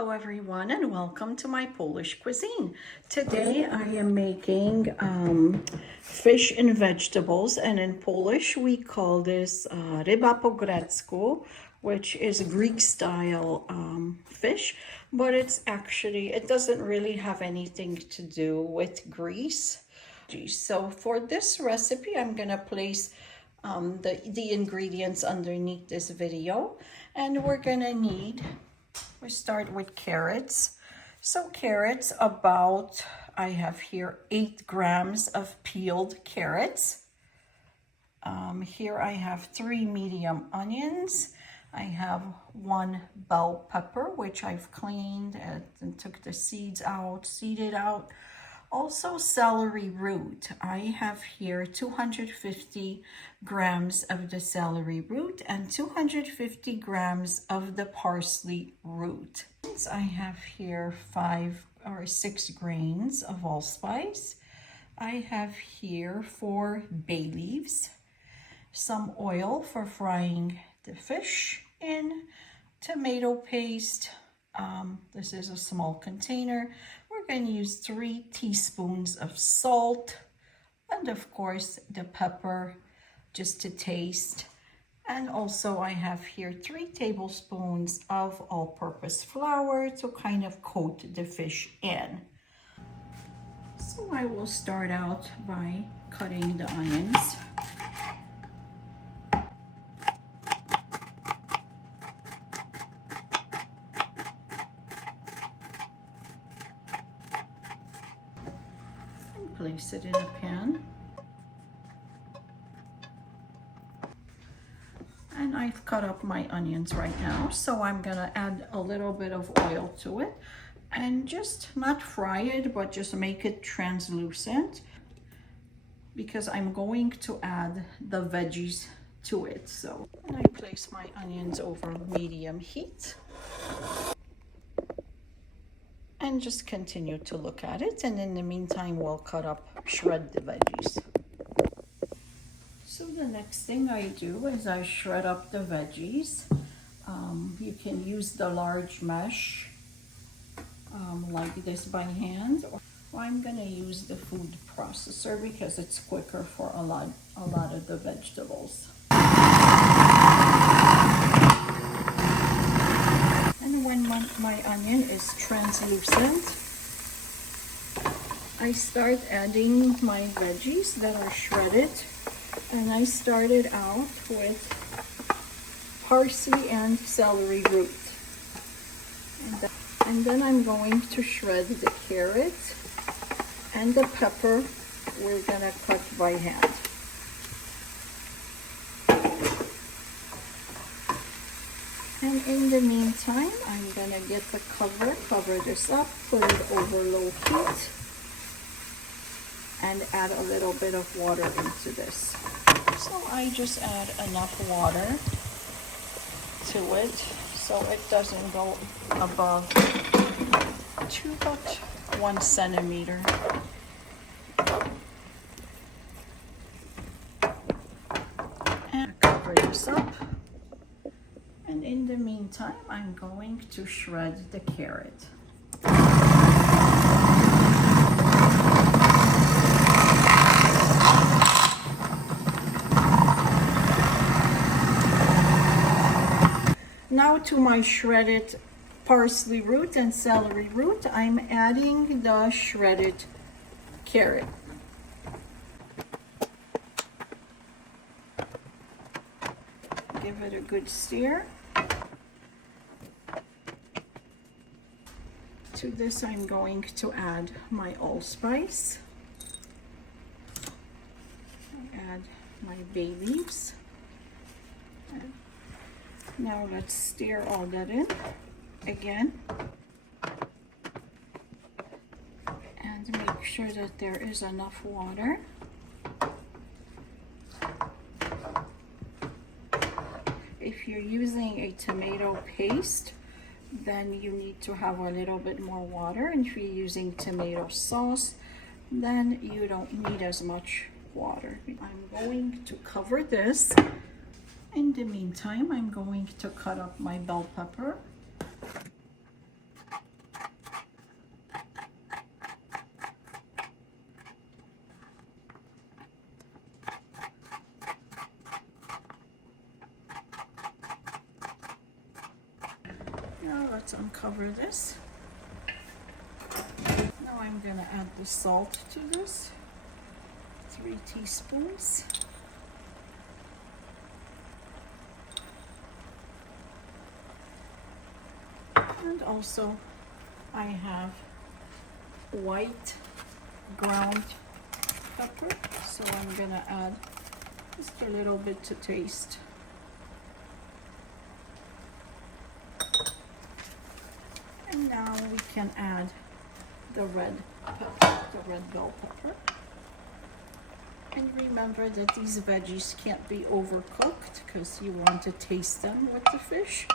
Hello everyone and welcome to my Polish cuisine. Today I am making fish and vegetables, and in Polish we call this ryba po grecku, which is Greek style fish, but it doesn't really have anything to do with Greece. So for this recipe I'm gonna place the ingredients underneath this video, and we start with carrots. So carrots, I have here 8 grams of peeled carrots. Here I have 3 medium onions. I have 1 bell pepper, which I've cleaned and took the seeded out. Also celery root. I have here 250 grams of the celery root and 250 grams of the parsley root. I have here 5 or 6 grains of allspice. I have here 4 bay leaves, some oil for frying the fish in, tomato paste. This is a small container. We're going to use 3 teaspoons of salt, and of course the pepper just to taste. And also I have here 3 tablespoons of all-purpose flour to kind of coat the fish in. So I will start out by cutting the onions. Place it in a pan. And I've cut up my onions right now, so I'm gonna add a little bit of oil to it and just not fry it, but just make it translucent, because I'm going to add the veggies to it. So I place my onions over medium heat and just continue to look at it, and in the meantime we'll shred the veggies. So the next thing I do is I shred up the veggies. You can use the large mesh like this by hand, or I'm gonna use the food processor because it's quicker for a lot of the vegetables. And when my onion is translucent, I start adding my veggies that are shredded, and I started out with parsley and celery root. And then I'm going to shred the carrot and the pepper. We're gonna cut by hand. And in the meantime, I'm gonna get the cover this up, put it over low heat, and add a little bit of water into this. So I just add enough water to it so it doesn't go above about 1 centimeter. And cover this up. And in the meantime, I'm going to shred the carrot. Now to my shredded parsley root and celery root, I'm adding the shredded carrot. Give it a good stir. To this I'm going to add my allspice. Add my bay leaves. Now let's stir all that in again, and make sure that there is enough water. If you're using a tomato paste, then you need to have a little bit more water, and if you're using tomato sauce, then you don't need as much water. I'm going to cover this. In the meantime, I'm going to cut up my bell pepper. let's uncover this. Now I'm gonna add the salt to this, 3 teaspoons. And also I have white ground pepper, so I'm gonna add just a little bit to taste. And now we can add the red pepper, the red bell pepper. And remember that these veggies can't be overcooked because you want to taste them with the fish.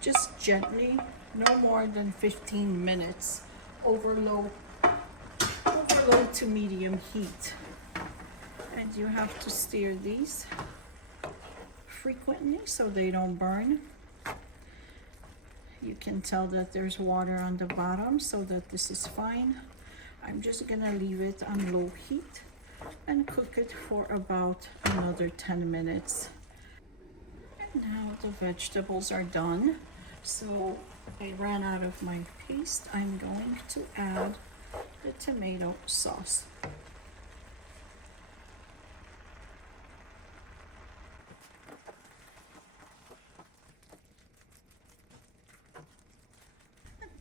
Just gently, no more than 15 minutes, over low to medium heat. And you have to stir these frequently so they don't burn. You can tell that there's water on the bottom, so that this is fine. I'm just gonna leave it on low heat and cook it for about another 10 minutes. And now the vegetables are done. So I ran out of my paste. I'm going to add the tomato sauce.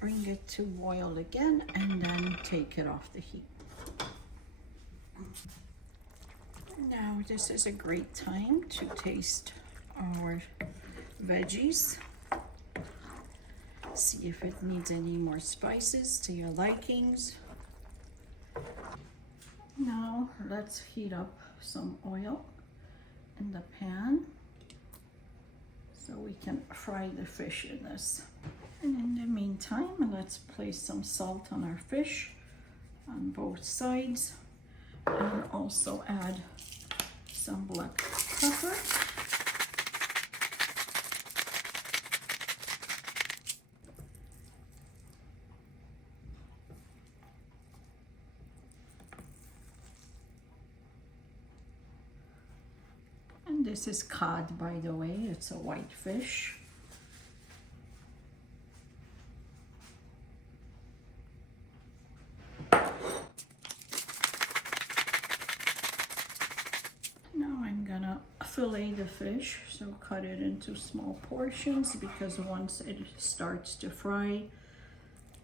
Bring it to boil again and then take it off the heat. Now this is a great time to taste our veggies. See if it needs any more spices to your likings. Now let's heat up some oil in the pan so we can fry the fish in this. And in the meantime, let's place some salt on our fish on both sides, and also add some black pepper. And this is cod, by the way, it's a white fish. Fillet the fish, so cut it into small portions, because once it starts to fry,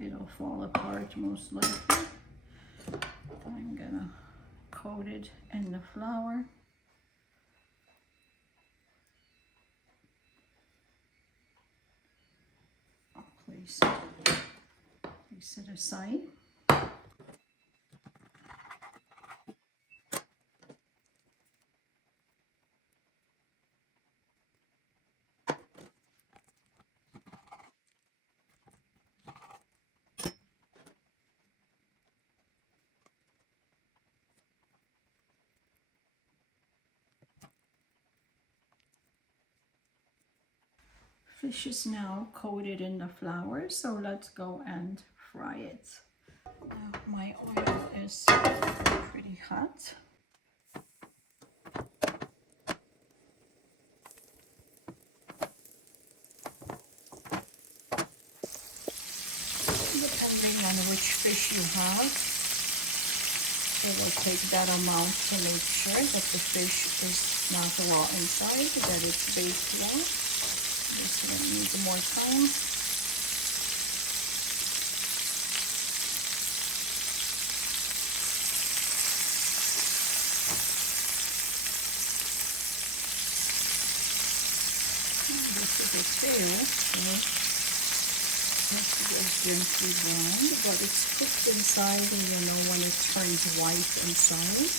it'll fall apart most likely. I'm gonna coat it in the flour. I'll place it aside. Fish is now coated in the flour, so let's go and fry it. Now my oil is pretty hot. Depending on which fish you have, it will take that amount to make sure that the fish is not raw inside, that it's baked well. This one needs more time. This is a tail, so this is gently browned, but it's cooked inside, and you know when it turns white inside.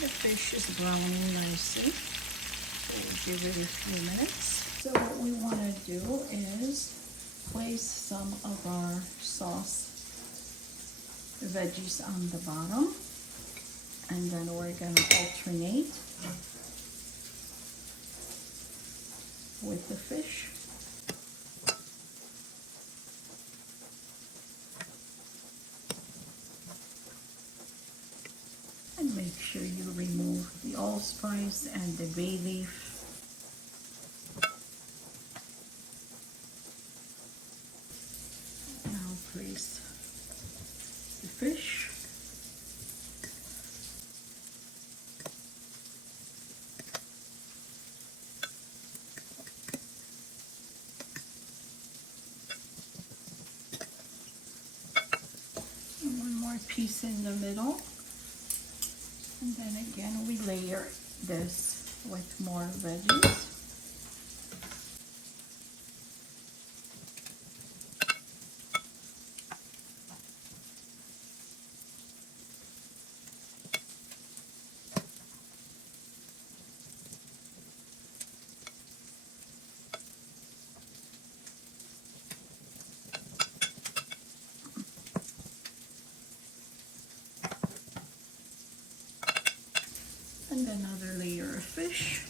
The fish is browning nicely, so we'll give it a few minutes. So what we want to do is place some of our sauce veggies on the bottom, and then we're going to alternate with the fish. allspice and the bay leaf. Now place the fish. And one more piece in the middle. And then again, we layer this with more veggies. And another layer of fish.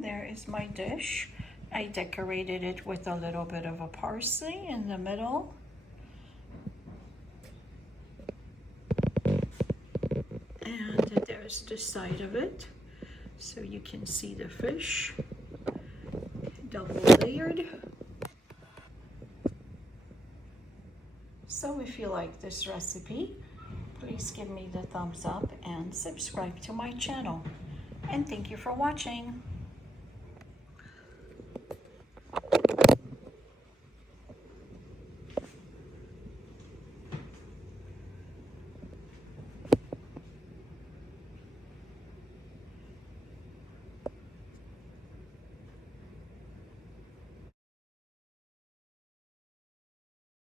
There is my dish. I decorated it with a little bit of a parsley in the middle. And there's the side of it. So you can see the fish, double layered. So if you like this recipe, please give me the thumbs up and subscribe to my channel. And thank you for watching.